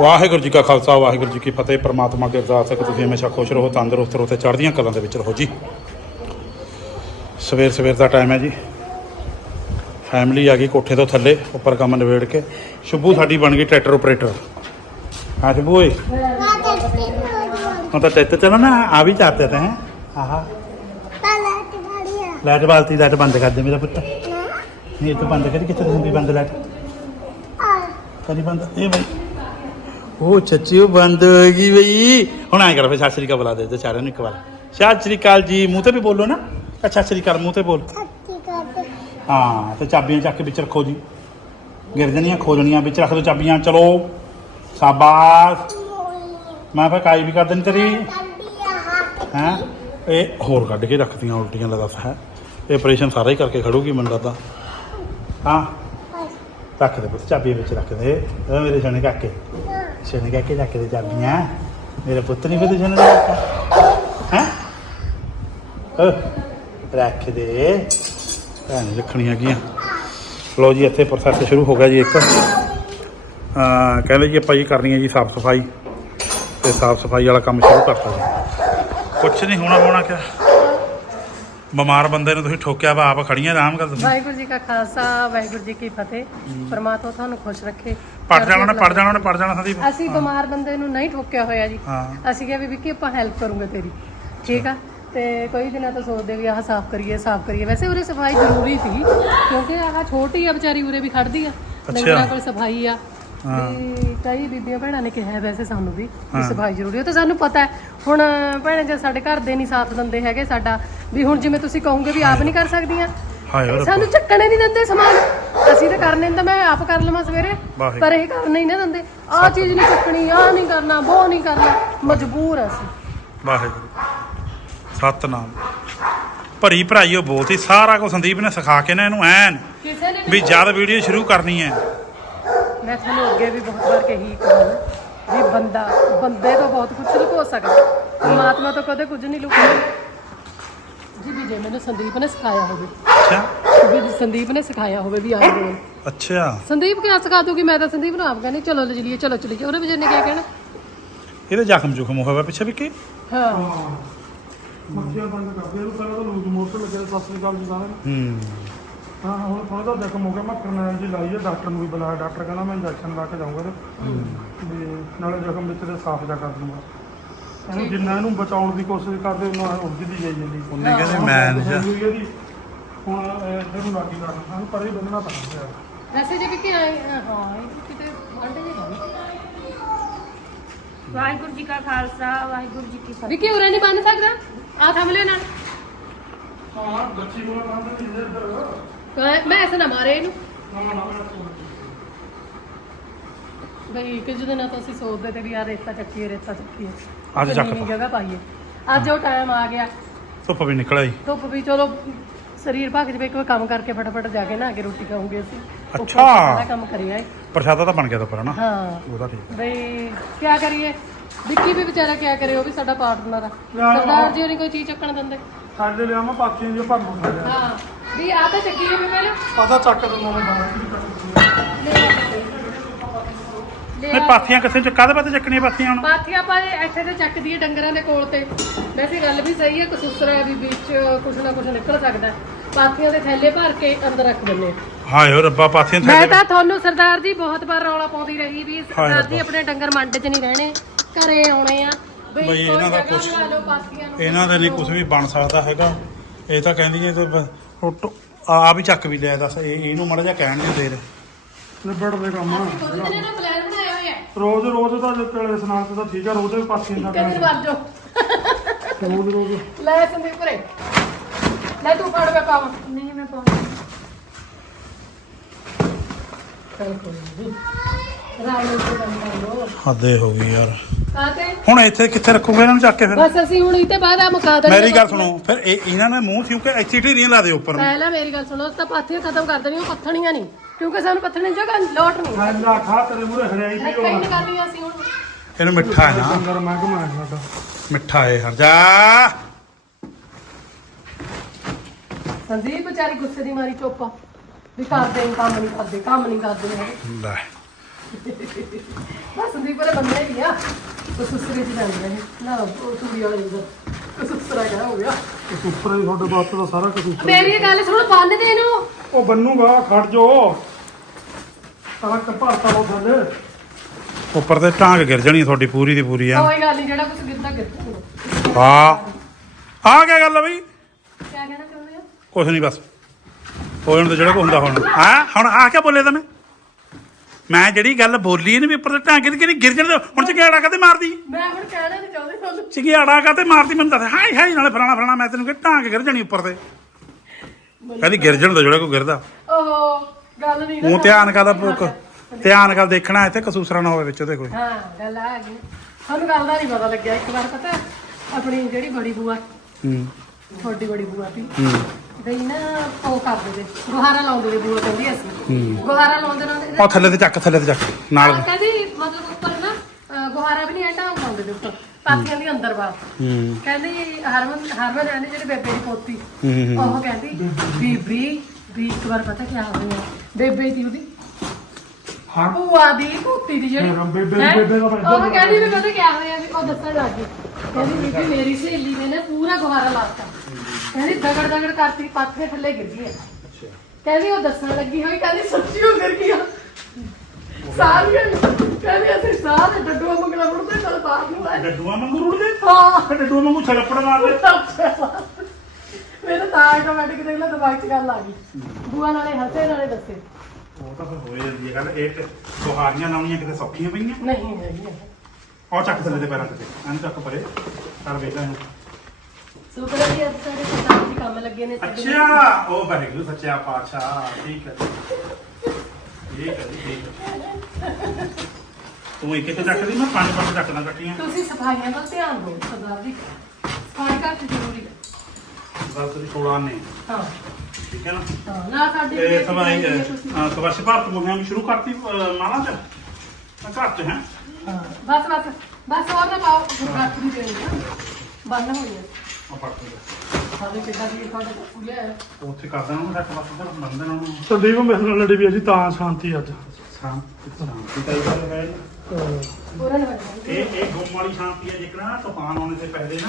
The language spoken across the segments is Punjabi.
ਵਾਹਿਗੁਰੂ ਜੀ ਕਾ ਖਾਲਸਾ ਵਾਹਿਗੁਰੂ ਜੀ ਕੀ ਫਤਿਹ। ਪ੍ਰਮਾਤਮਾ ਅੱਗੇ ਅਰਦਾਸ ਹੈ ਕਿ ਤੁਸੀਂ ਹਮੇਸ਼ਾ ਖੁਸ਼ ਰਹੋ ਤੰਦਰੁਸਤ ਰਹੋ ਤੇ ਚੜ੍ਹਦੀਆਂ ਕਲਾਂ ਦੇ ਵਿੱਚ ਰਹੋ ਜੀ। ਸਵੇਰ ਸਵੇਰ ਦਾ ਟਾਈਮ ਹੈ ਜੀ। ਫੈਮਿਲੀ ਆ ਗਈ ਕੋਠੇ ਤੋਂ ਥੱਲੇ ਉੱਪਰ ਕੰਮ ਨਿਬੇੜ ਕੇ। ਸ਼ੁਭੂ ਸਾਡੀ ਬਣ ਗਈ ਟਰੈਕਟਰ ਆਪਰੇਟਰ ਹਾਂ ਸ਼ੁਭੂ ਓਏ। ਹੁਣ ਤਾਂ ਟਰੈਕਟਰ ਚਲਾ ਨਾ ਆ ਵੀ ਚਾਹਤੇ ਤੇ ਹੈ। ਆਹਾ। ਲਾਈਟ ਬਾਲਤੀ ਲਾਈਟ ਬੰਦ ਕਰ ਦੇ ਮੇਰਾ ਪੁੱਤ। ਨਹੀਂ ਇਹ ਤਾਂ ਬੰਦ ਕਰੀ ਕਿੱਥੇ ਹੁੰਦੀ ਬੰਦ ਲਾਈਟ ਕਰੀ ਬੰਦ ਇਹ ਬਈ। ਉਹ ਚੱਚੀ ਉਹ ਬੰਦ ਹੋ ਗਈ ਬਈ। ਹੁਣ ਐਂ ਕਰ ਫੇ ਸਤਿ ਸ੍ਰੀ ਅਕਾਲ ਬੁਲਾ ਦੇ ਦੇ ਸਾਰਿਆਂ ਨੂੰ ਇੱਕ ਵਾਰ। ਸਤਿ ਸ੍ਰੀ ਅਕਾਲ ਜੀ ਮੂੰਹ ਤੇ ਵੀ ਬੋਲੋ ਨਾ। ਅੱਛਾ ਸਤਿ ਸ੍ਰੀ ਅਕਾਲ ਮੂੰਹ ਤੇ ਬੋਲ। ਹਾਂ ਤੇ ਚਾਬੀਆਂ ਚੱਕ ਕੇ ਵਿੱਚ ਰੱਖੋ ਜੀ। ਗਿਰ ਜਾਣੀਆਂ ਖੋ ਜਾਣੀਆਂ ਵਿੱਚ ਰੱਖ ਦਿਓ ਚਾਬੀਆਂ ਚਲੋ। ਸ਼ਾਬਾਸ਼। ਮੈਂ ਫੇ ਕਾਈ ਵੀ ਕਰ ਦੇਣੀ ਤੇਰੀ। ਹੈ? ਇਹ ਹੋਰ ਕੱਢ ਕੇ ਰੱਖਦੀਆਂ ਉਲਟੀਆਂ ਦਾ ਦੱਸ ਹੈ? ਇਹ ਆਪਰੇਸ਼ਨ ਸਾਰਾ ਹੀ ਕਰਕੇ ਖੜੂਗੀ ਮੁੰਡਾ ਤਾਂ। ਹਾਂ? ਰੱਖ ਦੇ ਪੁੱਤ ਚਾਬੀ ਵਿੱਚ ਰੱਖ ਦੇ। ਮੇਰੇ ਸੋਹਣੇ ਕਾਕੇ। ਸੋਹਣੇ ਕਾਕੇ ਰੱਖ ਦੇ ਚਾਬੀਆਂ। ਮੇਰੇ ਪੁੱਤ ਨਹੀਂ ਪਤਾ ਸੋਹਣੇ ਕਾਕਾ ਹੈ? ਰੱਖ ਦੇ। ਭੈਣ ਰੱਖਣੀਆਂ ਹੈਗੀਆਂ। ਲੋ ਜੀ ਇੱਥੇ ਪ੍ਰੋਸੈਸ ਸ਼ੁਰੂ ਹੋ ਗਿਆ ਜੀ ਇੱਕ। ਅਹ ਕਹਿੰਦੇ ਜੀ ਆਪਾਂ ਜੀ ਕਰਨੀ ਹੈ ਜੀ ਸਾਫ਼ ਸਫ਼ਾਈ। ਤੇ ਸਾਫ਼ ਸਫ਼ਾਈ ਵਾਲਾ ਕੰਮ ਸ਼ੁਰੂ ਕਰਤਾ ਜੀ। ਕੁਛ ਨਹੀਂ ਹੋਣਾ ਹੋਣਾ ਕਿਆ। ਬਿਮਾਰ ਬੰਦੇ ਨੂੰ ਤੁਸੀਂ ਠੋਕਿਆ ਵਾ ਆਪ ਖੜੀਆਂ ਆਰਾਮ ਕਰ ਦਿੰਦੇ ਵਾਹਿਗੁਰੂ ਜੀ ਕਾ ਖਾਲਸਾ ਵਾਹਿਗੁਰੂ ਜੀ ਕੀ ਫਤਿਹ। ਪਰਮਾਤਮਾ ਤੁਹਾਨੂੰ ਖੁਸ਼ ਰੱਖੇ। ਪੜ ਜਾਣਾ ਉਹਨੇ ਪੜ ਜਾਣਾ ਉਹਨੇ ਪੜ ਜਾਣਾ ਸੰਦੀਪ। ਅਸੀਂ ਬਿਮਾਰ ਬੰਦੇ ਨੂੰ ਨਹੀਂ ਠੋਕਿਆ ਹੋਇਆ ਜੀ। ਹਾਂ। ਅਸੀਂ ਕਿਹਾ ਵੀ ਵਿੱਕੀ ਆਪਾਂ ਹੈਲਪ ਕਰੂਗੇ ਤੇਰੀ। ਠੀਕ ਆ? ਤੇ ਕਈ ਦਿਨਾਂ ਤੋਂ ਸੋਚਦੇ ਵੀ ਆਹ ਸਾਫ਼ ਕਰੀਏ ਸਾਫ਼ ਕਰੀਏ। ਵੈਸੇ ਉਰੇ ਸਫ਼ਾਈ ਜ਼ਰੂਰੀ ਸੀ ਕਿਉਂਕਿ ਆਹ ਛੋਟੀ ਆ ਵਿਚਾਰੀ ਉਰੇ ਵੀ ਖੜਦੀ ਆ। ਡੰਗਰਾਂ ਕੋਲ ਸਫ਼ਾਈ ਆ। ਵੀ ਕਈ ਬੀਬੀਆਂ ਭੈਣਾਂ ਨੇ ਕਿਹਾ ਵੈਸੇ ਸਾਨੂੰ ਵੀ ਵੀ ਸਫ਼ਾਈ ਜ਼ਰੂਰੀ ਹੈ ਤੇ ਸਾਨੂੰ ਪਤਾ ਹੈ। ਹੁਣ ਭੈਣੇ ਜੇ ਸਾਡੇ ਘਰ ਦੇ ਨਹੀਂ ਸਾਥ ਦਿੰਦੇ ਹੈਗੇ ਸਾਡਾ ਵੀ ਹੁਣ ਜਿਵੇਂ ਤੁਸੀਂ ਕਹੋਗੇ ਵੀ ਆਪ ਨਹੀਂ ਕਰ ਸਕਦੀਆਂ। ਹਾਏ ਸਾਨੂੰ ਚੱਕਣੇ ਨਹੀਂ ਦਿੰਦੇ ਸਮਾਨ। ਅਸੀਂ ਤਾਂ ਕਰਨੇ ਨੂੰ ਤਾਂ ਮੈਂ ਆਪ ਕਰ ਲਵਾਂ ਸਵੇਰੇ ਵਾਹਿਗੁਰੂ। ਪਰ ਇਹ ਕਰਨੇ ਹੀ ਨਾ ਦਿੰਦੇ। ਆਹ ਚੀਜ਼ ਨਹੀਂ ਚੱਕਣੀ ਆਹ ਨਹੀਂ ਕਰਨਾ ਉਹ ਨਹੀਂ ਕਰਨਾ। ਮਜਬੂਰ ਆ ਅਸੀਂ। ਵਾਹਿਗੁਰੂ। ਸਤਨਾਮ। ਭਰੀ ਭਰਾਈ ਉਹ ਬਹੁਤ ਹੀ ਸਾਰਾ ਕੁਝ ਸੰਦੀਪ ਨੇ ਸਿਖਾ ਕੇ ਨਾ ਇਹਨੂੰ ਐਨ ਕਿਸੇ ਨੇ ਵੀ ਜਦ ਵੀਡੀਓ ਸ਼ੁਰੂ ਕਰਨੀ ਹੈ। ਮੈਂ ਤੁਹਾਨੂੰ ਅੱਗੇ ਵੀ ਬਹੁਤ ਵਾਰ ਕਹੀ ਗੱਲ ਵੀ ਬੰਦਾ ਬੰਦੇ ਤੋਂ ਬਹੁਤ ਕੁਝ ਲੁਕੋ ਸਕਦਾ। ਪਰਮਾਤਮਾ ਤੋਂ ਕਦੇ ਕੁਝ ਨਹੀਂ ਲੁਕੋ ਜੀ ਵੀ ਜੇ ਮੈਨੂੰ ਸੰਦੀਪ ਨੇ ਸਿਖਾਇਆ ਹੋਵੇ। ਅੱਛਾ। ਵੀ ਜੇ ਸੰਦੀਪ ਨੇ ਸਿਖਾਇਆ ਹੋਵੇ ਵੀ ਆਹ ਬੋਲ। ਅੱਛਾ। ਸੰਦੀਪ ਕਿਆ ਸਿਖਾ ਦੂਗੀ? ਮੈਂ ਤਾਂ ਸੰਦੀਪ ਨੂੰ ਆਪ ਕਹਿੰਦੀ ਚਲੋ ਲੈ ਚਲੀਏ ਚਲੋ ਚਲੀਏ। ਉਹਨੇ ਵਿਚਾਰੇ ਨੇ ਕਿਆ ਕਹਿਣਾ? ਇਹਦੇ ਜ਼ਖਮ ਜੁਖਮ ਹੋਇਆ ਵਾ ਪਿੱਛੇ ਵੀ ਕੀ ਹਾਂ। ਮੱਖੀਆਂ ਬੰਦ ਕਰ ਦੇ ਇਹਨੂੰ ਪਹਿਲਾਂ ਤਾਂ ਲੂਜ਼ ਮੋਟਰ ਲੱਗਿਆ ਸਤਿ ਸ੍ਰੀ ਅਕਾਲ ਜੀ ਸਾਰਿਆਂ ਨੂੰ। ਹੂੰ। ਹਾਂ ਹੁਣ ਥੋੜਾ ਜਿਹਾ ਜ਼ਖਮ ਹੋ ਗਿਆ ਮੈਂ ਕਰਨੈਲ ਜੀ ਲਾਈ ਹੈ ਡਾਕਟਰ ਨੂੰ ਵੀ ਬੁਲਾਇਆ ਡਾਕਟਰ ਕਹਿੰਦਾ ਮੈਂ ਇੰਜੈਕਸ਼ਨ ਲਾ ਕੇ ਜਾਊਂਗਾ ਤੇ ਵੀ ਨਾਲੇ ਜ਼ਖਮ ਵਿੱਚ ਤੇ ਸਾਫ਼ ਜਾ ਕਰ ਦੂੰਗਾ। ਇਹਨੂੰ ਜਿੰਨਾ ਇਹਨੂੰ ਬਚਾਉਣ ਦੀ ਕੋਸ਼ਿਸ਼ ਕਰਦੇ ਉਹਨਾਂ ਉਲਝਦੀ ਜਾਈ ਜਾਂਦੀ। ਉਹਨੇ ਕਹਿੰਦੇ ਮੈਂ ਇਹਦੀ ਹੁਣ ਇੱਧਰ ਨੂੰ ਲਾਗੀ ਕਰਨਾ ਸਾਨੂੰ ਪਰੇ ਬੰਨਣਾ ਪੈਂਦਾ ਵੈਸੇ ਜੇ ਕਿ ਆਏ ਹਾਂ ਇਹ ਕਿਤੇ ਵਾਂਡੇ ਜੇ ਨਹੀਂ ਵਾਹਿਗੁਰੂ ਜੀ ਕਾ ਖਾਲਸਾ ਵਾਹਿਗੁਰੂ ਜੀ ਕੀ ਫਤਿਹ। ਵਿੱਕੀ ਉਰੇ ਨਹੀਂ ਬੰਨ ਸਕਦਾ? ਆ ਥੰਮ ਲਿਓ ਨਾਲ। ਹਾਂ ਗੱਚੀ ਬੋਲਾ ਬੰਦ ਨਹੀਂ ਇੱਧਰ। ਕਹਿ- ਮੈਂ ਐਸੇ ਨਾ ਮਾਰੇ ਇਹਨੂੰ। ਨਾ ਨਾ ਨਾ ਬਈ ਕਿ ਜਿਹਦੇ ਨਾਲ ਤਾਂ ਅਸੀਂ ਸੋਚਦੇ ਤੇ ਵੀ ਆ ਰੇਤਾ ਚੱਕੀਏ ਰੇਤਾ ਚੱਕੀਏ। ਅੱਜ ਚੱਕ ਨੀਵੀਂ ਪਾ। ਜਗ੍ਹਾ ਪਾਈਏ। ਅੱਜ ਉਹ ਟਾਈਮ ਆ ਗਿਆ। ਧੁੱਪ ਵੀ ਨਿਕਲ ਆਈ। ਧੁੱਪ ਵੀ ਚਲੋ ਸਰੀਰ ਭੱਜ ਜਵੇ ਕੋਈ ਕੰਮ ਕਰਕੇ ਫਟਾਫਟ ਜਾ ਕੇ ਨਾ ਕੇ ਰੋਟੀ ਖਾਉਂਗੇ ਅਸੀਂ। ਉੱਪਰ ਅੱਛਾ। ਸਾਰਾ ਕੰਮ ਕਰਿਆ ਏ। ਪ੍ਰਸ਼ਾਦਾ ਤਾਂ ਬਣ ਗਿਆ ਤਾਂ ਪਰ ਹਨਾ ਹਾਂ। ਉਹਦਾ ਠੀਕ ਬਈ ਕੀ ਕਰੀਏ? ਵਿੱਕੀ ਵੀ ਵਿਚਾਰਾ ਕੀ ਕਰੇ ਉਹ ਵੀ ਸਾਡਾ ਪਾਰਟਨਰ ਆ। ਯਾਰ, ਸਰਦਾਰ ਜੀ ਹੋਣੀ ਕੋਈ ਚੀਜ਼ ਚੱਕਣ ਦਿੰਦੇ? ਸਾਡੇ ਲਿਆ ਮੈਂ ਪਾਥੀਆਂ ਜੋ ਭਰ ਲੂੰਗਾ ਹਾਂ। ਵੀ ਆ ਤਾਂ ਚੱਕੀਏ ਵੀ ਪਹਿਲਾਂ ਪਤਾ ਚੱਕ ਦਿੰਦਾ ਮੈਂ ਬਾਹਰ ਨਹੀਂ ਪਾਥੀਆਂ ਕਿੱਥੇ ਚ ਕਾਹਦੇ ਪਾਤੇ ਚੱਕਣੀਆਂ ਪਾਥੀਆਂ ਹੁਣ? ਪਾਥੀਆਂ ਆਪਾਂ ਇਹ ਇੱਥੇ ਤੇ ਚੱਕ ਦਈਏ ਡੰਗਰਾਂ ਦੇ ਕੋਲ ਤੇ। ਵੈਸੇ ਗੱਲ ਵੀ ਸਹੀ ਹੈ ਕਸੂਸਰਾ ਹੈ ਵੀ ਵਿੱਚ ਕੁਛ ਨਾ ਕੁਛ ਨਿਕਲ ਸਕਦਾ ਹੈ। ਪਾਥੀਆਂ ਦੇ ਥੈਲੇ ਭਰ ਕੇ ਅੰਦਰ ਰੱਖ ਦਿੰਦੇ ਆ ਹਾਏ ਓ ਰੱਬਾ ਪਾਥੀਆਂ ਮੈਂ ਥੱਲੇ ਤਾਂ ਤੁਹਾਨੂੰ ਸਰਦਾਰ ਜੀ ਬਹੁਤ ਵਾਰ ਰੌਲਾ ਪਾਉਂਦੀ ਰਹੀ ਵੀ ਸਰਦਾਰ। ਜੀ ਆਪਣੇ ਡੰਗਰ ਮੰਡ 'ਚ ਨਹੀਂ ਰਹਿਣੇ ਘਰੇ ਆਉਣੇ ਆ। ਬਈ ਇਹਨਾਂ ਦਾ ਨੂੰ। ਇਹਨਾਂ ਦੇ ਨਹੀਂ ਕੁਝ ਵੀ ਬਣ ਸਕਦਾ ਹੈਗਾ। ਇਹ ਤਾਂ ਕਹਿੰਦੀਆਂ ਤੇ ਆ ਵੀ ਚੱਕ ਵੀ ਲਿਆ ਦੱਸ ਇਹ ਇਹਨੂੰ ਮੜਾ ਜਾ ਕਹਿਣ ਦੇ ਰਹੇ ਨਿਬੜ ਦੇ ਕੰਮ ਖੁਦ ਰੋਜ਼ ਰੋਜ਼ ਤਾਂ ਜੇ ਸਨਾਨ ਤੇ ਤਾਂ ਠੀਕ ਆ ਰੋਜ਼ ਦੇ ਪਾਥੀਆਂ ਦਾ ਕਿੰਨੇ ਵਾਰ ਜੋ ਰੋਜ਼ ਰੋਜ਼। ਲੈ ਸੰਦੀਪ ਭਰੇ ਲੈ ਤੂੰ ਫੜ ਕੇ ਪਾਵਾਂ। ਨਹੀਂ ਮੈਂ ਪਾਉਂਦੀ ਚੱਲ ਕੋਈ ਨਹੀਂ ਰਾਮ ਨੂੰ ਤੇ ਕੰਮ ਕਰ ਲੋ ਹੱਦੇ ਹੋ ਗਈ ਯਾਰ। ਕਾਤੇ ਹੁਣ ਇੱਥੇ ਕਿੱਥੇ ਰੱਖੂਗੇ ਇਹਨਾਂ ਨੂੰ ਚੱਕ ਕੇ ਫਿਰ? ਬਸ ਅਸੀਂ ਹੁਣ ਇਤੇ ਬਾਅਦ ਆ ਮੁਕਾ ਦੇਣੀ ਮੇਰੀ ਗੱਲ ਸੁਣੋ ਫਿਰ ਇਹ ਇਹਨਾਂ ਨੇ ਮੂੰਹ ਕਿਉਂ ਕਿ ਇੱਥੇ ਢੇਰੀਆਂ ਲਾ ਦੇ ਉੱਪਰ ਨੂੰ। ਪਹਿਲਾਂ ਮੇਰੀ ਗੱਲ ਸੁਣੋ ਤਾਂ ਪਾਥੀਆਂ ਖਤਮ ਕਰ ਦੇਣੀਆਂ ਉਹ ਪੱਥਣੀਆਂ ਨਹੀਂ। ਕਿਉਂਕਿ ਸਾਨੂੰ ਪੱਥਣੇ ਦੀ ਜਗ੍ਹਾ ਲੋਟ ਨਹੀਂ। ਮੈਂ ਲਾ ਖਾ ਤੇਰੇ ਮੂਰੇ ਹਰਿਆਈ ਵੀ ਕਈ ਨਹੀਂ ਕਰਨੀਆਂ ਅਸੀਂ ਹੁਣ। ਇਹਨੂੰ ਮਿੱਠਾ ਹੈ ਨਾ। ਡੰਗਰ ਮੈਂ ਘਮਾਇਆ ਸਾਡਾ। ਮਿੱਠਾ ਹੈ ਹਰ ਜਾ। ਸੰਦੀਪ ਵਿਚਾਰੀ ਗੁੱਸੇ ਦੀ ਮਾਰੀ ਚੁੱਪ ਵੀ ਕਰਦੇ ਨੀ, ਕੰਮ ਨਹੀਂ ਕਰਦੇ ਕੰਮ ਨਹੀਂ ਕਰਦੇ ਹੈਗੇ। ਲੈ। ਬਸ ਸੰਦੀਪ ਵਾਲੇ ਬੰਦੇ ਹੀ ਆ। ਉਹ ਸੁਸਰੇ ਚ ਜਾਂਦੇ ਨੇ। ਨਾ ਉਹ ਤੂੜੀ ਵਾਲੇ ਉਧਰ ਸੁਸਰਾ ਗਿਆ ਹੋ ਗਿਆ। ਉੱਪਰ ਹੀ ਤੁਹਾਡੇ ਬਾਤ ਦਾ ਸਾਰਾ ਕੁਝ ਮੇਰੀ ਗੱਲ ਸੁਣ ਬੰਨ ਦੇ ਇਹਨੂੰ। ਉਹ ਬੰਨੂਗਾ ਖੜ ਜੋ ਉਹ ਥੱਲੇ ਉੱਪਰ ਤੇ ਟਾਂਗ ਗਿਰ ਜਾਣੀ ਤੁਹਾਡੀ ਪੂਰੀ ਦੀ ਪੂਰੀ ਆ ਕੋਈ ਗੱਲ ਨਹੀਂ ਜਿਹੜਾ ਕੁਝ ਗਿਰਦਾ ਗਿਰਦਾ ਹਾਂ। ਆ ਕੀ ਗੱਲ ਆ ਬਈ? ਕਿਆ ਕਹਿਣਾ ਚਾਹੁੰਦੇ ਹੋ? ਕੁਛ ਨਹੀਂ ਬਸ। ਹੋ ਜਾਣ ਤੇ ਜਿਹੜਾ ਕੋ ਹੁੰਦਾ ਹੁਣ। ਹਾਂ? ਹੁਣ ਆ ਕਿਆ ਬੋਲੇ ਤਾਂ ਮੈਂ ਮੈਂ ਜਿਹੜੀ ਗੱਲ ਬੋਲੀ ਇਹਨੇ ਵੀ ਉੱਪਰ ਤੇ ਟਾਂਗ ਗਿਰ ਕੇ ਗਿਰ ਜਾਣ ਹੁਣ ਚਿਗਿਆੜਾ ਕਾਤੇ ਮਾਰਦੀ? ਮੈਂ ਹੁਣ ਕਹਿਣਾ ਨਹੀਂ ਚਾਹੁੰਦੀ ਤੁਹਾਨੂੰ। ਚਿਗਿਆੜਾ ਕਾਤੇ ਮਾਰਦੀ ਮੈਨੂੰ ਦੱਸ। ਹਾਏ ਹਾਏ ਨਾਲੇ ਫਲਾਣਾ ਫਲਾਣਾ ਮੈਂ ਤੈਨੂੰ ਕਿ ਟਾਂਗ ਗਿਰ ਜਾਣੀ ਉੱਪਰ ਤੇ। ਕਹਿੰਦੀ ਗਿਰ ਜਾਣ ਦਾ ਜਿਹੜਾ ਕੋ ਗਿਰਦਾ। ਉਹ ਗੱਲ ਨਹੀਂ ਧਿਆਨ ਕਰਦਾ ਪੁੱਕ ਧਿਆਨ ਕਰ ਦੇਖਣਾ ਇੱਥੇ ਕਸੂਸਰਾ ਨਾ ਹੋਵੇ ਵਿੱਚ ਉਹਦੇ ਕੋਈ ਹਾਂ ਗੱਲ ਆ ਗਈ। ਸਾਨੂੰ ਗੱਲ ਦਾ ਨਹੀਂ ਪਤਾ ਲੱਗਿਆ ਇੱਕ ਵਾਰ ਪਤਾ? ਆਪਣੀ ਜਿਹੜੀ ਬੜੀ ਬੂਆ। ਹੂੰ। ਤੁਹਾਡੀ ਬੜੀ ਬੂਆ ਸੀ। ਹੂੰ। ਗਈ ਨਾ ਉਹ ਕਰਦੇ ਤੇ ਗੁਹਾਰਾ ਲਾਉਂਦੇ ਤੇ ਬੂਆ ਕਹਿੰਦੀ ਅਸੀਂ ਗੁਹਾਰਾ ਲਾਉਂਦੇ ਲਾਉਂਦੇ ਉਹ ਥੱਲੇ ਤੇ ਚੱਕ ਥੱਲੇ ਤੇ ਚੱਕ ਨਾਲ। ਹਾਂ, ਕਹਿੰਦੀ ਮਤਲਬ ਉੱਪਰ ਨਾ ਅਹ, ਗੁਹਾਰਾ ਵੀ ਨਹੀਂ ਐਂਡਾ ਲਾਉਂਦੇ ਤੇ ਉੱਪਰ। ਪਾਥੀਆਂ ਦੀ ਅੰਦਰ ਬਾਹਰ। ਹੂੰ। ਕਹਿੰਦੀ ਹਰਮਨ ਹਰਮਨ ਕਹਿੰਦੀ ਜਿਹੜੀ ਬੇਬੇ ਦੀ ਪੋਤੀ। ਹੂੰ। ਉਹ ਕਹਿੰਦੀ ਬੀਬੀ ਵੀ ਇੱਕ ਵਾਰ ਪਤਾ ਕੀ ਹੋਇਆ? ਬੇਬੇ ਦੀ ਉਹਦੀ। ਹਾਂ। ਭੂਆ ਦੀ ਪੋਤੀ ਦੀ ਜਿਹੜੀ। ਹਾਂ, ਬੇਬੇ ਦੀ- ਹੈਂ? ਬੇਬੇ ਦਾ ਮੈਂ ਉਹ ਕਹਿੰਦੀ ਵੀ ਪਤਾ ਕੀ ਹੋਇਆ ਵੀ ਉਹ ਦੱਸਣ ਲੱਗ ਗਈ। ਕਹਿੰਦੀ ਬੀਬੀ ਮੇਰੀ ਸਹੇਲੀ ਨੇ ਨਾ ਪੂਰਾ ਗੁਹਾਰਾ ਲਾਤਾ ਕਹਿੰਦੀ ਦਗੜ ਦਗੜ ਕਰਤੀ ਪਾਥੇ ਥੱਲੇ ਗਿਰ ਗਈ ਕਹਿੰਦੀ ਉਹ ਦੱਸਣ ਲੱਗੀ ਹੋਈ ਕਹਿੰਦੀ ਸੱਚੀ ਉਹ ਗਿਰ ਗਈ ਸਾਰੀਆਂ ਕਹਿੰਦੀ ਅਸੀਂ ਸਾਰੇ ਡੱਡੂਆ ਮੰਗਲਾ ਮੁੜਦੇ ਨਾਲ ਬਾਹਰ ਨੂੰ ਆਏ। ਡੱਡੂਆਂ ਵਾਂਗੂ ਰੁੜਦੇ? ਹਾਂ। ਫਿਰ ਡੱਡੂਆਂ ਵਾਂਗੂ ਛਲਪੜ ਮਾਰਦੇ? ਮੇਰੇ ਤਾਂ ਆਟੋਮੈਟਿਕ ਦੇਖ ਲਾ ਦਿਮਾਗ 'ਚ ਗੱਲ ਆ ਗਈ। ਬੂਆ ਨਾਲੇ ਹੱਸੇ ਨਾਲੇ ਦੱਸੇ। ਉਹ ਤਾਂ ਫਿਰ ਹੋ ਜਾਂਦੀ ਹੈ ਗੱਲ ਇਹ ਤੇ ਸੁਹਾਰੀਆਂ ਲਾਉਣੀਆਂ ਕਿਤੇ ਸੌਖੀਆਂ ਪਈਆਂ? ਨਹੀਂ ਹੈਗੀ ਉਹ ਚੱਕ ਥੱਲੇ ਦੇ ਪੈਰਾਂ ਤੇ ਐਨ ਚੱਕ ਪਰੇ। ਕਰ ਵੇਖਾਂ ਸੁਪਰ ਜੀ ਅੱਜ ਸਾਡੇ ਸਰਦਾਰ ਜੀ ਕੰਮ ਲੱਗੇ ਨੇ ਸਾਡੇ ਅੱਛਾ ਉਹ ਵਾਹਿਗੁਰੂ ਸੱਚਾ ਪਾਤਸ਼ਾਹ ਠੀਕ ਹੈ ਠੀਕ ਹੈ ਜੀ, ਠੀਕ ਹੈ। ਤੂੰ ਇੱਕ ਇੱਕ ਚੱਕ ਦੀ ਮੈਂ ਪੰਜ ਪੰਜ ਚੱਕਣਾ ਚੱਕੀਆਂ ਤੁਸੀਂ ਸਫਾਈਆਂ ਦਾ ਧਿਆਨ ਦਿਓ ਸਰਦਾਰ ਜੀ। ਸਫ਼ਾਈ ਚ ਜ਼ਰੂਰੀ ਹੈ। ਬਸ ਦੀ ਥੋੜਾ ਨੇ। ਹਾਂ। ਠੀਕ ਹੈ ਨਾ? ਹਾਂ ਨਾ ਸਾਡੇ ਤੇ ਤੁਸੀਂ- ਸਵੱਛ ਭਾਰਤ ਮੁਹਿੰਮ ਸ਼ੁਰੂ ਕਰਤੀ ਮਾਲਾ ਚ? ਮੈਂ ਘਰ ਚ ਹੈ। ਹਾਂ ਬਸ ਬਸ ਬਸ ਹੋਰ ਨਾ ਪਾਓ ਗੁਰਦਾਸ ਦੀ ਦੇਣੀ ਨਾ। ਬੰਨ ਹੋ ਗਿਆ। ਫੜ ਕੇ ਸਾਡੇ ਕਿੱਦਾਂ ਦੀ ਕੋਲ ਖੁੱਲਿਆ ਹੈ। ਉੱਥੇ ਕਰਦਾ ਉਹਨੂੰ ਰੱਖ ਬਸ ਉਧਰ ਬੰਦਨ ਨੂੰ ਸੰਦੀਪ ਮੇਰੇ ਨਾਲ ਲੜੀ ਵੀ ਅਸੀਂ ਤਾਂ ਸ਼ਾਂਤੀ ਅੱਜ। ਸ਼ਾਂਤੀ ਸ਼ਾਂਤੀ ਤਾਂ ਇਹ ਗੱਲ ਹੈ ਨਾ ਇਹ ਇਹ ਗੁੰਮ ਵਾਲੀ ਸ਼ਾਂਤੀ ਹੈ ਜਿਕਣਾ ਨਾ ਤੂਫਾਨ ਆਉਣੇ ਤੋਂ ਪਹਿਲੇ ਨਾ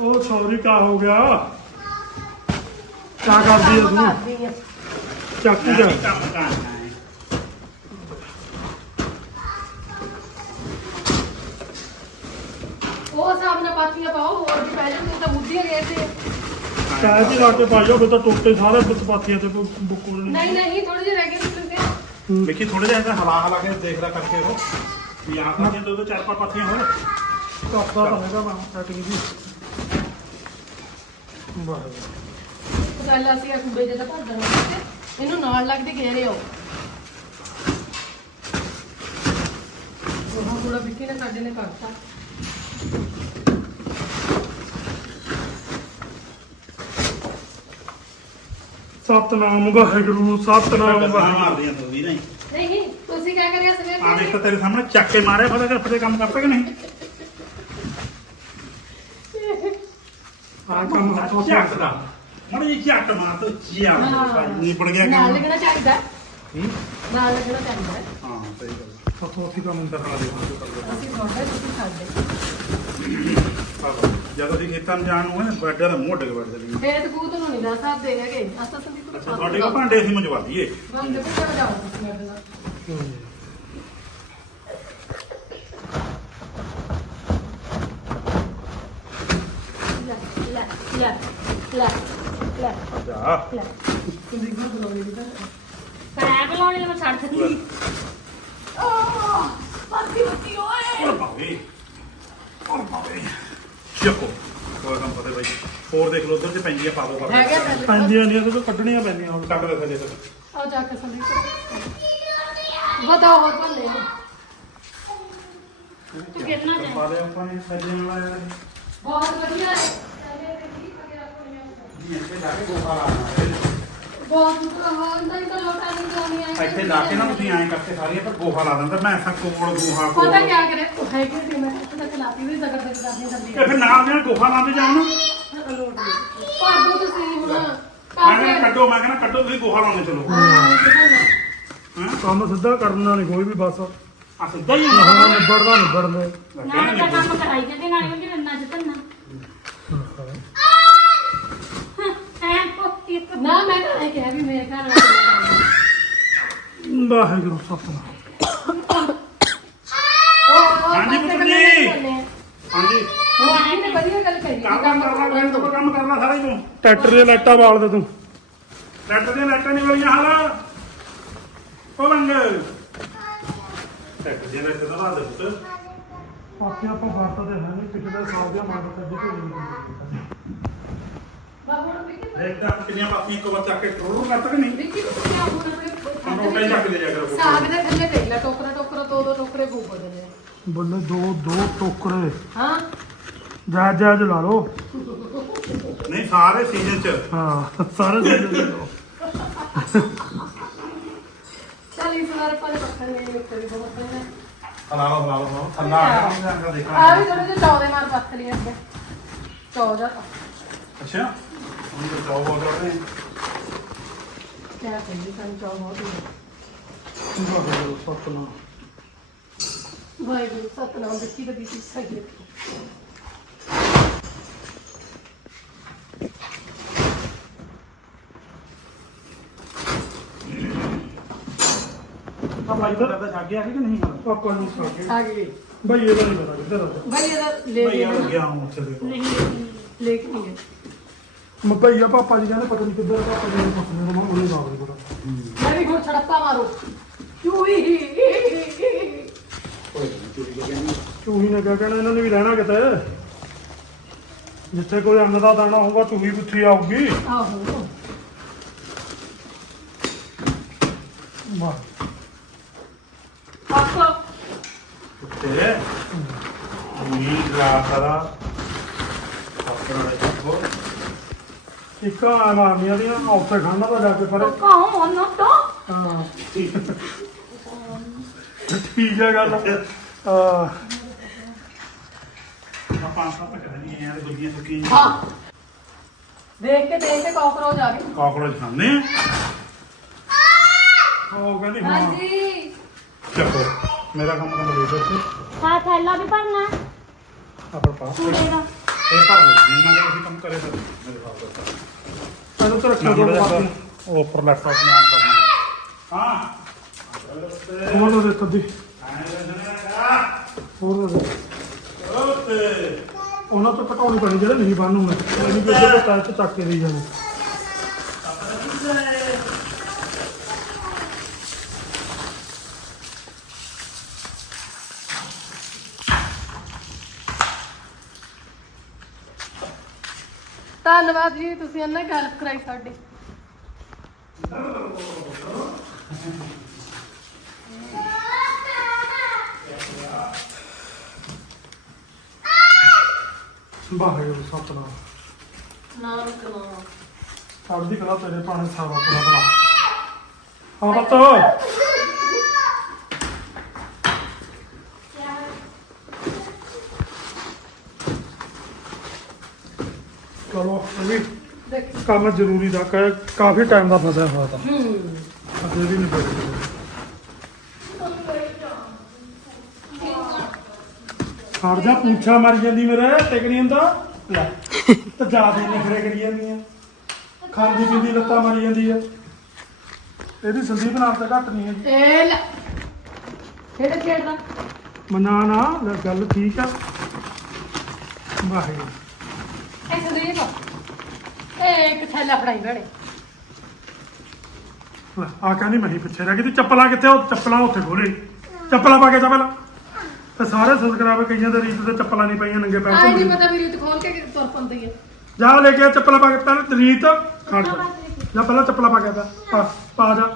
ਉਹ ਸੌਰੀ ਕਾ ਹੋ ਗਿਆ ਕਾ ਕਰਦੀ ਆ ਤੂੰ दी है ਚਾਕੂ ਮੈਂ ਜਾ ਵੀ ਕੰਮ ਕਰਨਾ ਹੈ ਉਹ ਹਿਸਾਬ ਨਾਲ ਪਾਥੀਆਂ ਪਾਓ ਹੋਰ ਵੀ ਪੈ ਜਾਂਦੇ ਤਾਂ ਮੁੱਦੀਆਂ ਗਏ ਤੇ ਚਾਹ ਦੀ ਲਾ ਕੇ ਪਾਈਓ ਫਿਰ ਤਾਂ ਟੁੱਟੇ ਸਾਰੇ ਬਸਪਾਤੀਆਂ ਤੇ ਬੁੱਕੂ ਨਹੀਂ ਨਹੀਂ ਥੋੜੇ ਜਿਹੇ ਰਹਿ ਗਏ ਤੁਸੀਂ ਤੇ ਦੇਖੀ ਥੋੜੇ ਜਿਹਾ ਇਹਦਾ ਹਲਾ ਹਲਾ ਕੇ ਦੇਖ ਲਾ ਕਰਕੇ ਉਹ ਵੀ ਆਹ ਪਾਸੇ ਦੋ ਦੋ ਚਾਰ ਪੰਜ ਪਾਥੀਆਂ ਹੋਰ ਕੱਪਦਾ ਤਾਂ ਹੈਗਾ ਵਾ ਸੈਟਿੰਗ ਦੀ ਵਾਹ ਪਹਿਲਾਂ ਅਸੀਂ ਆ ਕੂੜੇ ਜਿਹਦਾ ਭਰ ਦੇਣਾ ਤੇ ਇਹਨੂੰ ਨਾਲ ਲੱਗਦੇ ਘੇਰੇ ਆਓ। ਉਹ ਥੋੜਾ ਵਿੱਕੀ ਨੇ ਸਾਡੇ ਨੇ ਕਰਤਾ। ਸਤਨਾਮ ਵਾਹਿਗੁਰੂ ਸਤਨਾਮ ਵਾਹਿਗੁਰੂ। ਮਾਰਦੀਆਂ ਤੂੰ ਵੀ ਨਹੀਂ ਨਹੀਂ ਤੁਸੀਂ ਕੀ ਕਰਿਆ ਸਵੇਰ ਆ ਦੇਖ ਤੇਰੇ ਸਾਹਮਣੇ ਚੱਕ ਕੇ ਮਾਰਿਆ ਪਤਾ ਕਰ ਫਤੇ ਕੰਮ ਕਰਤਾ ਕਿ ਨਹੀਂ? ਆ ਕੰਮ ਹੱਥੋਂ ਚੱਕ ਦਾ। ਮੜ ਜੀ ਚੱਕ ਮਾਰ ਤੋ ਚੀਆ ਨਿਬੜ ਗਿਆ ਨਾਲ ਕੰਮ ਲੱਗਣਾ ਚਾਹੀਦਾ। ਹੈ। ਹੂੰ? ਨਾਲ ਲੱਗਣਾ ਚਾਹੀਦਾ। ਹੈ। ਹਾਂ ਸਹੀ ਗੱਲ ਹੱਥੋਂ ਹੱਥੀ ਕੰਮ ਕਰਨਾ ਦੇ ਅਸੀਂ ਤੁਹਾਡੇ ਤੁਸੀਂ ਸਾਡੇ। ਜਦੋਂ ਅਸੀਂ ਖੇਤਾਂ ਨੂੰ ਜਾਣ ਨੂੰ ਹੈ ਬੈਡਾਂ ਦਾ ਮੂੰਹ ਡਿੱਗ ਬੈਠਦੇ ਨੇ ਫੇਰ ਕਬੂਤ ਨੂੰ ਨਹੀਂ ਦੱਸ ਸਕਦੇ ਹੈਗੇ। ਅਸਾਂ ਸੰਦੀਪ ਨੂੰ ਅੱਛਾ ਤੁਹਾਡੇ ਕੋਲ ਭਾਂਡੇ ਅਸੀਂ ਮੰਜਵਾ ਦਈਏ। ਬੰਦੇ ਪੁੱਛਾ ਵਜਾਓ ਤੁਸੀਂ ਮੇਰੇ ਨਾਲ। ਲੈ ਲੈ ਲੈ ਲੈ ਜਾ ਲੈ। ਨੂੰ ਬੁਲਾਉਣੀ ਦੀ ਮੈਂ ਛੱਡ ਆਹ ਬਾਕੀ ਬੱਤੀ ਓਏ। ਹੋਰ ਪਾਵੇ ਹੋਰ ਪਾਵੇ ਚੱਕੋ ਕੋਈ ਕੰਮ ਪਤੇ ਬਾਈ। ਹੋਰ ਦੇਖ ਲਓ ਉਧਰ ਤੇ ਪੈਂਦੀਆਂ ਪਾ ਦੋ ਹੈਗਾ ਪਹਿਲੇ ਪੈਂਦੀਆਂ। ਨਹੀਂ ਤਾਂ ਕੱਢਣੀਆਂ ਪੈਂਦੀਆਂ ਹੁਣ। ਕੱਢ ਲੈ ਥੱਲੇ ਤੱਕ। ਆ ਜਾ ਕੇ ਸੰਦੀਪ ਬਤਾਓ ਹੋਰ ਭੱਲੇ ਤੂੰ ਕਿੰਨਾ ਚਾਹੀਦਾ ਪਾ ਦੇ ਆਪਾਂ ਨੇ ਸੱਜਣ ਵਾਲਾ ਬਹੁਤ ਵਧੀਆ ਹੈ। ਇੱਥੇ ਲਾ ਕੇ ਤਾਂ ਲੋਟਾ ਨਹੀਂ ਆਈ ਇੱਥੇ ਲਾ ਕੇ ਨਾ ਤੁਸੀਂ ਐਂ ਕਰਕੇ ਸਾਰੀਆਂ ਪਰ ਗੋਹਾ ਲਾ ਦਿੰਦਾ ਮੈਂ ਐਸਾ ਕੋਲ ਗੋਹਾ ਕੋਲ। ਪਤਾ ਕਿਆ ਕਰੇ ਉਹ ਹੈ ਕਿ ਮੈਂ ਇੱਥੇ ਤੱਕ ਲਾਤੀ ਵੀ ਜ਼ਗਰ ਤੱਕ ਕਰਨੀ ਜਾਂਦੀ ਤੇ ਫਿਰ ਨਾਲ ਦੇ ਨਾਲ ਗੋਹਾ ਲਾਉਂਦੇ ਜਾਓ ਨਾ। ਲੋਟ ਦੋ ਤੁਸੀਂ ਹੁਣ ਮੈਂ ਕਹਿੰਦਾ ਕੱਢੋ ਮੈਂ ਕਹਿੰਦਾ ਕੱਢੋ ਤੁਸੀਂ ਗੋਹਾ ਲਾਉਂਦੇ ਚਲੋ। ਹਾਂ ਕੰਮ ਸਿੱਧਾ ਕਰਨਾ ਨਹੀਂ ਕੋਈ ਵੀ ਬਸ। ਆ ਸਿੱਧਾ ਹੀ ਹਾਂ ਨਿਬੜਦਾ ਨਿਬੜਦੇ। ਨਾਲ ਤਾਂ ਕੰਮ ਕਰਾਈ ਜਾਂਦੇ ਨਾਲ ਵੀ ਰੰਨਾ ਜਿੱਤਣਾ ਐ ਪੋਤੀ ਨਾ ਮੈਂ ਤਾਂ ਇਹ ਕਿਹਾ ਵੀ ਮੇਰੇ ਘਰ ਵਾਹਿਗੁਰੂ ਸਤਨਾਮ। ਹਾਂਜੀ ਪੁੱਤਰ ਜੀ। ਹਾਂਜੀ। ਉਹ ਆਈ ਨੇ ਵਧੀਆ ਗੱਲ ਕਹੀ ਕੰਮ ਕੰਮ ਕਰਨਾ ਮੈਂ ਤਾਂ ਕੰਮ ਕਰਨਾ ਸਾਰਾ ਹੀ ਤੂੰ। ਟਰੈਕਟਰ ਦੀਆਂ ਲਾਈਟਾਂ ਬਾਲ ਦੇ ਤੂੰ। ਲੈਟਰ ਦੀਆਂ ਲੈਟਾਂ ਨਹੀਂ ਵਾਲੀਆਂ ਹਾਲ। ਉਹ ਬੰਗ ਟੈਕ ਦੀਆਂ ਲੈਟਰ ਦਾ ਬਾਦ ਪੁੱਤ ਆਪੇ ਆਪਾਂ ਵਰਤਦੇ ਹੈ ਨਹੀਂ ਪਿਛਲੇ ਸਾਲ ਦੀਆਂ ਮਾਡਲ ਤੇ ਨਹੀਂ। ਬਾਬੂ ਨੂੰ ਵਿੱਕੀ ਦੇਖ ਤਾਂ ਕਿੰਨੀਆਂ ਬਾਕੀਆਂ ਇੱਕ ਵਾਰ ਚੱਕ ਕੇ ਟਰੋੜ ਕਰ ਤੱਕ ਨਹੀਂ। ਵਿੱਕੀ ਨੂੰ ਕਿਹਾ ਹੁਣ ਹੁਣ ਰੋਟਾ ਹੀ ਚੱਕ ਦੇ ਜਾ ਕਰੋ ਸਾਗ ਦੇ ਥੱਲੇ ਦੇਖ ਲੈ ਟੋਕਰਾ ਟੋਕਰਾ ਦੋ ਦੋ ਟੋਕਰੇ ਫੂਕ ਦਿੰਦੇ ਨੇ। ਬੱਲੇ ਦੋ ਦੋ ਟੋਕਰੇ। ਹਾਂ? ਜਾ ਜਾ ਲਾ ਲਓ। ਨਹੀਂ ਸਾਰੇ ਸੀਜ਼ਨ ਚ। ਹਾਂ ਸਾਰੇ ਦੇ ਦੇ ਲਓ। ਚੱਲ ਇਸ ਵਾਰ ਆਪਾਂ ਦੇ ਪੱਖੇ ਨੇ ਨਿਕਲੀ ਬਹੁਤ ਪਹਿਲਾਂ ਹਲਾ ਲਓ ਹਲਾ ਲਓ ਹਲਾ ਲਓ ਥੱਲਾ ਆ ਗਿਆ। ਅੰਦਰ ਆ ਦੇਖਣਾ ਵੀ ਥੋੜੇ ਜਿਹੇ ਚੌਦੇ ਮਾਰ ਪੱਖ ਲਈ ਅੱਗੇ ਚੌ ਜਾ ਅੱਛਾ। ਹੁਣ ਤਾਂ ਜਾਓ ਬੋਲ ਰਹੇ ਕਿਆ ਕਹੀਏ ਸਾਨੂੰ ਚੌ ਬਹੁਤ ਹੀ ਵਾਹਿਗੁਰੂ ਸਤਨਾਮ ਵਾਹਿਗੁਰੂ ਸਤਨਾਮ ਦਿੱਤੀ ਤੇ ਦਿੱਤੀ ਸਹੀ ਆ ਭਾਈ ਤਾਂ ਛੱਡ ਗਿਆ ਕਿ ਨਹੀਂ ਆਪਾਂ ਨੂੰ ਸਾਗੇ ਆ ਗਈ ਬਈ ਇਹਦਾ ਨਹੀਂ ਪਤਾ ਕਿੱਧਰ ਆ ਭਾਈ ਇਹਦਾ ਲੈ ਭਈਆ ਗਿਆ ਨਾ ਲੱਗਿਆ ਹੁਣ ਉੱਥੇ ਦੇਖੋ ਨਹੀਂ ਲੈ ਕੇ ਨਹੀਂ ਗਏ ਮੈਂ ਭਈਆ ਪਾਪਾ ਜੀ ਕਹਿੰਦੇ ਪਤਾ ਨਹੀਂ ਕਿੱਧਰ ਪਾਪਾ ਜੀ ਨੂੰ ਪੁੱਛਦੇ ਨੇ ਮੈਂ ਉਹਨੇ ਲਾ ਦੇ ਪਤਾ ਮੈਂ ਵੀ ਹੁਣ ਛੜੱਪਾ ਮਾਰੋ। ਚੂਹੀ। ਚੂਹੀ ਨੇ ਕਿਹਾ ਕਹਿਣਾ ਇਹਨਾਂ ਨੇ ਵੀ ਰਹਿਣਾ ਕਿਤੇ। ਜਿੱਥੇ ਕੋਈ ਅੰਨ ਦਾ ਦਾਣਾ ਹੋਊਗਾ ਚੂਹੀ ਕਿੱਥੇ ਆਊਗੀ? ਆਹੋ ਵਾਹ। ਆਪਕੋ ਉੱਤੇ। ਉਨੀ ਰਾਤ ਦਾ ਆਪਣਾ ਇੱਕ ਆ ਮਾਰਨੀਆਂ ਦੀਆਂ ਉੱਥੇ ਖਾਣਾ ਤਾਂ ਜਾ ਕੇ ਪਰੇ ਕਹੋ ਨਾ ਤਾਂ। ਹਾਂ ਠੀਕ। ਹੈ ਗੱਲ। ਆ ਆਪਾਂ ਸਭ ਕਹਿੰਦੇ ਆਂ ਗੁੱਡੀਆਂ ਸੁੱਕੀਆਂ ਹਾਂ ਦੇਖ ਕੇ ਦੇਖ ਕੇ ਕਾਕਰੋਚ ਆ ਗਏ ਕਾਕਰੋਚ ਖਾਂਦੇ ਆ? ਉਹ ਕਹਿੰਦੀ ਹਾਂ। ਹਾਂਜੀ। ਚੱਕੋ ਮੇਰਾ ਕੰਮ ਕੰਮ ਦੇ ਦੋ ਸਾ ਥੈਲਾ ਵੀ ਭਰਨਾ। ਆਪਰ ਪਾਸ ਕੂੜੇ ਦਾ ਇਹ ਪਰ ਹੋ ਜਿੰਨਾ ਦਾ ਅਸੀਂ ਕੰਮ ਕਰੇ ਤਾਂ ਮੇਰੇ ਪਾਸ ਦਾ ਇਹਨੂੰ ਤਾਂ ਰੱਖਿਆ ਨਾ ਦੋ ਥੋੜਾ ਉਹ ਉੱਪਰ ਲੈਪਟਾਪ ਨੂੰ ਆਨ ਕਰਨਾ ਹਾਂ। ਹੋਰ ਦੇ ਤੱਦੀ ਹਾਂ ਹੋਰ ਦੇ। ਓਤੇ ਉਹਨਾਂ ਤੋਂ ਘਟਾਉਣੀ ਪੈਣੀ ਜਿਹੜੇ ਨਹੀਂ ਬੰਨ ਹੋਣੇ ਮੈਨੂੰ ਕਿਸੇ ਦੇ ਤੇ ਚੱਕ ਕੇ ਦੇਈ ਜਾਣੇ। ਧੰਨਵਾਦ ਜੀ ਤੁਸੀਂ ਇਹਨਾਂ ਗੱਲ ਕਰਾਈ ਸਾਡੀ। ਵਾਹਿਗੁਰੂ ਸਤਨਾਮ। ਨਾਮ ਕਮਾਓ ਸਬਜ਼ੀ ਕਲਾ ਤੇਰੇ ਪਾਣੇ ਸਾਵਾ ਪੜਾ ਬਣਾ। ਹਾਂ ਬੱਤ ਚਲੋ ਇਹ ਵੀ ਕੰਮ ਜ਼ਰੂਰੀ ਦਾ ਕਾ- ਕਾਫੀ ਟਾਈਮ ਦਾ ਫਸਿਆ ਹੋਇਆ ਤਾਂ। ਹੂੰ। ਅਜੇ ਵੀ ਨਹੀਂ ਪੜੇ ਖੜ ਜਾ ਪੁੱਛਾ ਮਾਰੀ ਜਾਂਦੀ ਮੇਰੇ ਟਿਕ ਨਹੀਂ ਹੁੰਦਾ। ਲੈ ਤੇ ਜ਼ਿਆਦਾ ਨਖਰੇ ਕਰੀ ਜਾਂਦੀ ਆ। ਖਾਂਦੀ ਪੀਂਦੀ ਲੱਤਾਂ ਮਾਰੀ ਜਾਂਦੀ ਆ। ਇਹਦੀ ਸੰਦੀਪ ਨਾਲ ਤਾਂ ਘੱਟ ਨਹੀਂ ਹੈ ਜੀ ਇਹ ਲੈ ਕਿਹੜੇ ਖੇਡਦਾ ਮਨਾ ਨਾ ਲੈ ਗੱਲ ਠੀਕ ਆ। ਵਾਹਿਗੁਰੂ। ਸੰਦੀਪ ਇਹ ਇੱਕ ਥੈਲਾ ਫੜਾਈ ਬਣੇ ਲੈ, ਆ ਕਹਿੰਦੀ ਮੈਂ ਹੀ ਪਿੱਛੇ ਰਹਿ ਗਈ। ਤੇ ਚੱਪਲਾਂ ਕਿੱਥੇ ਉਹ ਚੱਪਲਾਂ ਉੱਥੇ ਖੋਲੇ ਚੱਪਲਾਂ ਪਾ ਕੇ ਜਾ ਪਹਿਲਾਂ। ਤੇ ਸਾਰੇ ਸਬਸਕ੍ਰਾਈਬਰ ਕਈਆਂ ਦੇ ਰੀਤ ਤੇ ਚੱਪਲਾਂ ਨਹੀਂ ਪਈਆਂ ਨੰਗੇ ਪੈਰ ਆਈ ਨਹੀਂ। ਪਤਾ ਵੀ ਰੀਤ ਖੋਲ ਕੇ ਤੁਰ ਪੰਦੀ ਹੈ ਜਾ ਲੈ ਕੇ ਆ ਚੱਪਲਾਂ ਪਾ ਕੇ। ਪਹਿਲਾਂ ਰੀਤ ਖੜ ਜਾ। ਬਾਅਦ ਵਿੱਚ ਜਾਂ ਪਹਿਲਾਂ ਚੱਪਲਾਂ ਪਾ ਕੇ ਆ ਪਾ ਪਾ ਜਾ।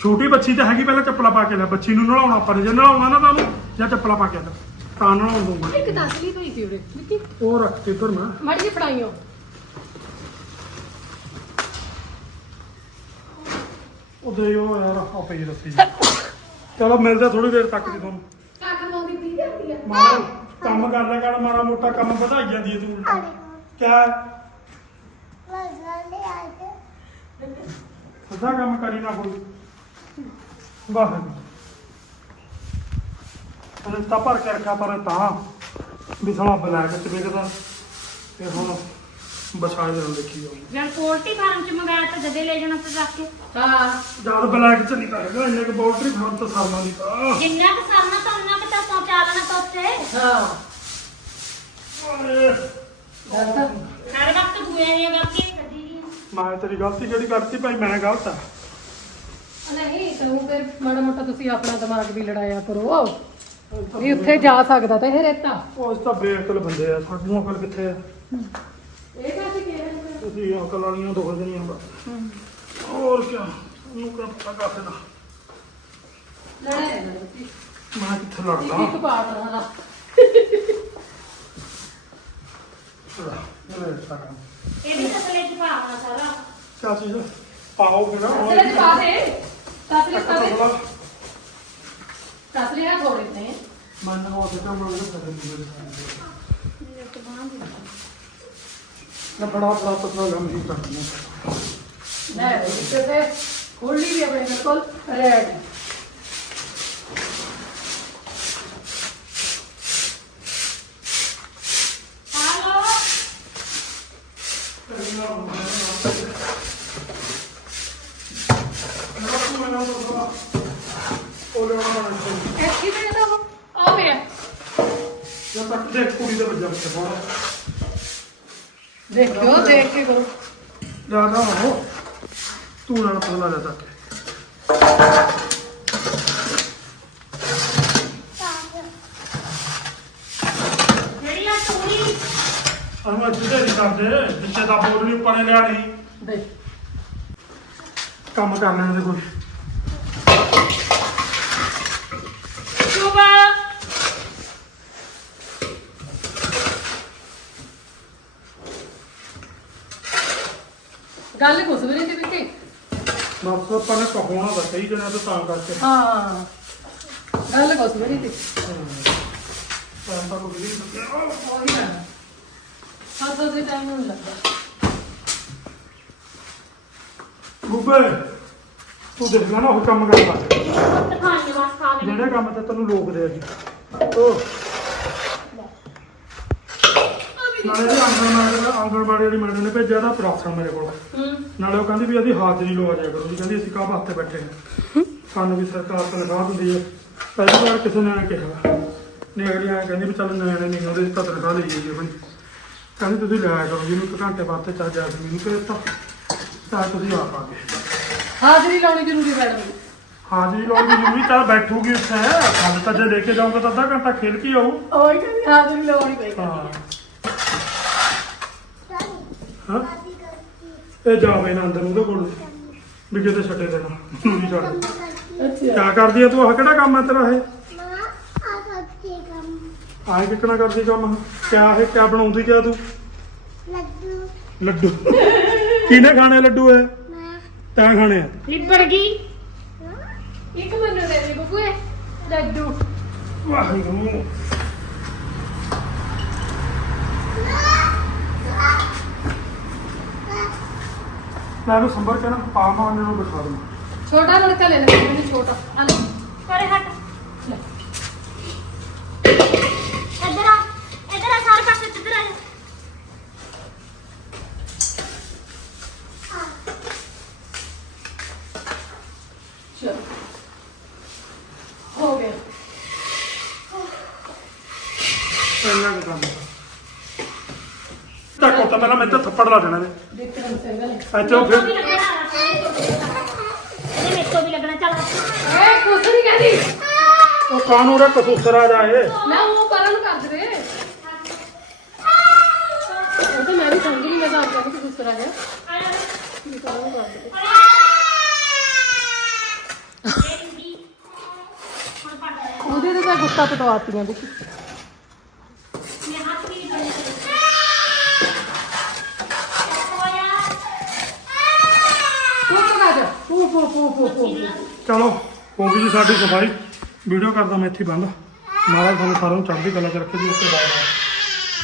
ਛੋਟੀ ਬੱਚੀ ਤਾਂ ਹੈਗੀ ਪਹਿਲਾਂ ਚੱਪਲਾਂ ਪਾ ਕੇ ਲੈ। ਬੱਚੀ ਨੂੰ ਨਲਾਉਣਾ ਆਪਾਂ ਨੇ ਜੇ ਨਲਾਉਣਾ ਨਾ ਤਾਂ ਉਹਨੂੰ ਜਾਂ ਚੱਪਲਾਂ ਪਾ ਕੇ ਆ ਤਾਂ ਨਲਾਉਣ ਦੂੰਗਾ ਇੱਕ ਤਸਲੀ ਪਈ ਸੀ ਉਰੇ ਵਿੱਕੀ ਉਹ ਰੱਖ ਕੇ ਤੁਰ ਮੈਂ। ਮੜੀ ਜੀ ਫੜਾਈਓ। ਉਹ ਦੇ ਉਹ ਯਾਰ ਆ ਪਈ ਰੱਸੀ ਚਲੋ ਮਿਲਦਾ ਥੋੜੀ ਦੇਰ ਤੱਕ ਜੀ ਤੁਹਾਨੂੰ। ਕਾਕਰ ਲਾਉਂਦੀ ਪੀ ਜਾਂਦੀ ਆ ਮਾਰਾ ਕੰਮ ਕਰ ਲਿਆ ਕਰ ਮਾੜਾ ਮੋਟਾ ਕੰਮ ਵਧਾਈ ਜਾਂਦੀ ਹੈ ਤੂੰ ਕਿਆ? ਸਿੱਧਾ ਕੰਮ ਕਰੀ ਨਾ ਕੋਈ। ਵਾਹ ਅਰੇ ਤਾਂ ਭਰ ਕੇ ਰੱਖਿਆ ਪਰ ਤਾਂ ਵੀ ਸਮਾਂ ਬਲੈਕ ਚ ਵਿਕਦਾ। ਤੇ ਹੁਣ ਬਸਾਏ ਦੇ ਦੇਖੀ ਜਾਊਗੀ ਜਦ ਪੋਲਟਰੀ ਫਾਰਮ ਚ ਮੰਗਾਇਆ ਤਾਂ ਜਦੇ ਲੈ ਜਾਣਾ ਤੇ ਰੱਖ ਕੇ। ਹਾਂ। ਜਦ ਬਲੈਕ ਚ ਨਹੀਂ ਤਾਂ ਹੈਗਾ ਇੰਨੇ ਕੁ ਫਰਮ ਤਾਂ ਸਰਨਾ ਨਹੀਂ ਤਾਂ। ਜਿੰਨਾ ਕੁ ਸਰਨਾ ਤਾਂ ਉਹਨਾਂ ਕੁ ਤਾਂ ਪਹੁੰਚਾ ਲੈਣਾ ਤਾਂ ਉੱਥੇ। ਹਾਂ। ਓਏ, ਹਰ ਵਕਤ ਦੂਏ ਦੀਆਂ ਹੀ ਕੱਢੀ ਦੀਆਂ। ਮੈਂ ਤੇਰੀ ਗਲਤੀ ਕਿਹੜੀ ਕਰਤੀ ਭਾਈ ਮੈਂ ਗਲਤ ਆ। ਨਹੀਂ ਤੂੰ ਫਿਰ ਮਾੜਾ ਮੋਟਾ ਤੁਸੀਂ ਆਪਣਾ ਦਿਮਾਗ ਵੀ ਲੜਾਇਆ ਕਰੋ। ਵੀ ਉੱਥੇ ਜਾ ਸਕਦਾ ਤਾਂ ਇਹ ਰੇਤਾ। ਉਹ ਇਸ ਤਾਂ ਬੇਅਕਲ ਬੰਦੇ ਆ ਸਾਡੂ ਅਕਲ ਕਿੱਥੇ ਆ? ਇਹ ਕਾਹਦੀ ਕਹਿ ਰਹੇ ਹੋ ਤੁਸੀਂ ਅਕਲ ਵਾਲੀਆਂ ਦੁੱਖ ਜਣੀਆਂ ਬਸ। ਹੋਰ ਕੀ ਉਹਨੂੰ ਕਿਆ ਪਤਾ ਕਾਸੇ ਦਾ? ਨਾ ਤੁਸੀਂ ਮੈਂ ਕਿੱਥੇ ਲੜਦਾ? ਇੱਕ ਪਾਟ ਵਾਲਾ ਇਹ ਵੀ ਤਸਲੇ ਚ ਪਾਉਣਾ ਸਾਰਾ। ਕਿਆ ਚੀਜ਼ ਪਾਓ ਫਿਰ ਤਸਲੇ ਚ ਪਾ ਦੇ। ਤਸਲੇ ਚ ਪਾ ਦੇ ਉਹ ਤਸਲੇ ਨਾ ਥੋੜੇ ਨੇ ਮਨ ਨੂੰ ਉਹਦੇ ਕੰਮ ਨੂੰ ਕਰ ਦਿੰਦੇ ਨਾ ਬੜਾ ਬੜਾ ਪਤਲਾ ਲੰਮੀ ਕਰਨੀ ਲੈ ਇੱਥੇ ਤੇ ਖੋਲੀ ਵੀ ਆਪਣੇ ਕੋਲ ਰੈਡ ਹਾਲੋ ਉਹ ਲੈਣਾ ਨਹੀਂ ਐਸੀ ਤੇ ਤਾਂ ਉਹ ਆ ਪਿਆ ਜਦ ਤੱਕ ਦੇਖ ਬੱਚਾ ਬਾਹਰ ਦੇਖਿਓ ਦੇਖ ਕੇ ਕਰੋ। ਜਾ ਨਾ ਹੋ। ਤੂੰ ਨਾਲ ਪਤਲਾ ਜਾ ਤੱਕ। ਜਿਹੜੀ ਆ ਤੂੜੀ ਅਹਾਂ ਜਿੱਦੇ ਨਹੀਂ ਕਰਦੇ ਜਿੱਥੇ ਦਾ ਬੋਲ ਨਹੀਂ ਉੱਪਰ ਨੇ ਲਿਆ ਨਹੀਂ ਦੇਖ। ਕੰਮ ਕਰ ਲੈਣ ਦੇ ਕੋਈ। ਗੱਲ ਕੁਛ ਵੀ ਨਹੀਂ ਸੀ ਵਿੱਕੀ ਬਸ ਆਪਾਂ ਨੇ ਕਹੋਣਾ ਤਾਂ ਕਈ ਜਣਾ ਤਾਂ ਤਾਂ ਕਰਕੇ। ਹਾਂ। ਗੱਲ ਕੁਛ ਵੀ ਨਹੀਂ ਸੀ। ਤਾਂ ਨਾ ਤਾਂ ਦੇ ਟਾਈਮ ਨੂੰ ਲੱਗਦਾ ਗੁੱਬੇ ਤੂੰ ਦੇਖ ਲੈ ਨਾ ਉਹ ਕੰਮ ਕਰਦਾ। ਤਖਾਨੀ ਵਾਸ ਖਾ ਲੈ ਜਿਹੜੇ ਕੰਮ ਤੇ ਤੈਨੂੰ ਲੋਕਦੇ ਆ ਜੀ। ਉਹ ਨਾਲੇ ਜੀ ਆਂਗਣਵਾੜੀ ਆਂਗਣਵਾੜੀ ਵਾਲੀ ਮੈਡਮ ਨੇ ਭੇਜਿਆ ਦਾ ਪ੍ਰਾਪਸ਼ਨ ਮੇਰੇ ਕੋਲ। ਹੂੰ। ਨਾਲੇ ਉਹ ਕਹਿੰਦੀ ਵੀ ਇਹਦੀ ਹਾਜ਼ਰੀ ਲਵਾ ਜਾਇਆ ਕਰੋ। ਜੀ ਕਹਿੰਦੀ ਅਸੀਂ ਕਾਹ ਵਾਸਤੇ ਬੈਠੇ ਹਾਂ? ਸਾਨੂੰ ਵੀ ਸਰਕਾਰ ਤਨਖਾਹ ਦਿੰਦੀ ਹੈ। ਪਹਿਲੀ ਵਾਰ ਕਿਸੇ ਨੇ ਕਿਹਾ। ਨੇ ਅਗਲੀ ਐਂ ਕਹਿੰਦੀ ਵੀ ਚੱਲ ਨਿਆਣੇ ਨਹੀਂ ਉਹਦੇ ਤਾਂ ਤਨਖਾਹ ਲਈ ਜਾਈਏ ਬਈ ਕਹਿੰਦੀ ਤੁਸੀਂ ਲਿਆ ਕਰੋ ਜੀ ਨੂੰ ਇੱਕ ਘੰਟੇ ਵਾਸਤੇ ਚੱਲ ਜਾ ਮੈਨੂੰ ਭੇਜਤਾ ਤਾਂ ਤੁਸੀਂ ਆਪ ਆ ਗਏ ਹਾਜ਼ਰੀ ਲਾਉਣੀ ਜ਼ਰੂਰੀ ਮੈਡਮ ਦੀ ਹਾਜ਼ਰੀ ਲਾਉਣ ਜ਼ਰੂਰੀ ਚੱਲ ਬੈਠੂਗੀ ਉੱਥੇ। ਕੱਲ ਤਾਂ ਜੇ ਲੈ ਕੇ ਜਾਊਂਗਾ ਤਾਂ ਅੱਧਾ ਘੰਟਾ ਖੇਲ ਕੇ ਆਊ। ਉਹੀ ਕਹਿੰਦੀ ਹਾਜ਼ਰੀ ਲਾਉਣੀ ਪਈ। ਹਾਂ। ਹਾਂ? ਇਹ ਜਾਵੇ ਨਾ ਅੰਦਰ ਉਹਦੇ ਕੋਲ। ਵੀ ਕਿਤੇ ਛੱਡੇ ਦੇਣਾ। ਨੂੰ ਨਹੀਂ ਛੱਡ। ਅੱਛਾ। ਕਿਆ ਕਰਦੀ ਆ ਤੂੰ? ਆਹ ਕਿਹੜਾ ਕੰਮ ਹੈ ਤੇਰਾ ਇਹ? ਆਏ ਕਿੱਕਣਾ ਕਰਦੀ ਕੰਮ। ਕਿਆ ਇਹ ਕਿਆ ਬਣਾਉਂਦੀ ਕਿਆ ਤੂੰ? ਲੱਡੂ। ਕਿਹਨੇ ਖਾਣੇ ਲੱਡੂ ਇਹ? ਤੈਂ ਖਾਣੇ ਆ। ਲਿਬੜ ਗਈ ਇੱਕ ਮੈਨੂੰ ਦੇ ਦੇ ਬੁੱਕੂਏ ਲੱਡੂ। ਵਾਹਿਗੁਰੂ। ਮੈਂ ਇਹਨੂੰ ਸੰਭਰ ਕੇ ਨਾ ਪਾਵਾਂ ਇਹਨਾਂ ਨੂੰ ਬਿਠਾ ਦੂੰ ਛੋਟਾ ਲੜਕਾ ਲੈ ਲੈ, ਮੈਨੂੰ ਛੋਟਾ। ਆ ਲੈ ਪਰੇ ਹਟ ਇੱਧਰ ਆ ਇੱਧਰ ਆ ਸਾਰੇ ਪਾਸੇ ਇੱਧਰ ਆ ਜਾ। ਚਲੋ ਹੋ ਗਿਆ ਇੰਨਾ ਕੁ ਕੰਮ ਤੱਕ ਤਾਂ ਪਹਿਲਾਂ ਮੈਂ ਤਾਂ ਥੱਪੜ ਲਾ ਦੇਣਾ ਨੇ ਦੇਖਣ ਚੰਗਾ ਲੈ ਇੱਥੇ ਉਹ ਮੇਰੇ ਤੋਂ ਫਿਰ ਵੀ ਲੱਗਣਾ ਇਹਨੇ ਮੇਰੇ ਤੋਂ ਵੀ ਲੱਗਣਾ ਚੱਲ। ਏ ਕੁਛ ਨਹੀਂ ਕਹਿੰਦੀ। ਉਹ ਕਾਨੂੰਨ ਦਾ ਕਸੂਸਰਾ ਜਾਏ ਨਾ ਉਹ ਪਰਾਂ ਨੂੰ ਕਰ ਉਹ ਤਾਂ ਮੈਂ ਵੀ ਸਮਝ ਗਈ ਮੈਂ ਤਾਂ ਆਪ ਕਹਿੰਦੀ ਕਿ ਦੂਸਰਾ ਹੈ ਆ ਜਾ। ਉਹਦੇ ਤੇ ਤਾਂ ਗੁੱਤਾ ਪਟਵਾਤੀਆਂ ਦੇਖੀ ਤੂੰ ਕਾ ਜਾ ਪੂ ਪੂ ਪੂ ਪੂ ਪੂ ਚਲੋ, ਹੋ ਗਈ ਜੀ ਸਾਡੀ ਸਫ਼ਾਈ। ਵੀਡੀਓ ਕਰਦਾ ਮੈਂ ਇੱਥੇ ਬੰਦ। ਮਹਾਰਾਜ ਤੁਹਾਨੂੰ ਸਾਰਿਆਂ ਨੂੰ ਚੜ੍ਹਦੀ ਕਲਾ ਚ ਰੱਖੇ ਜੀ ਓਕੇ ਬਾਏ ਬਾਏ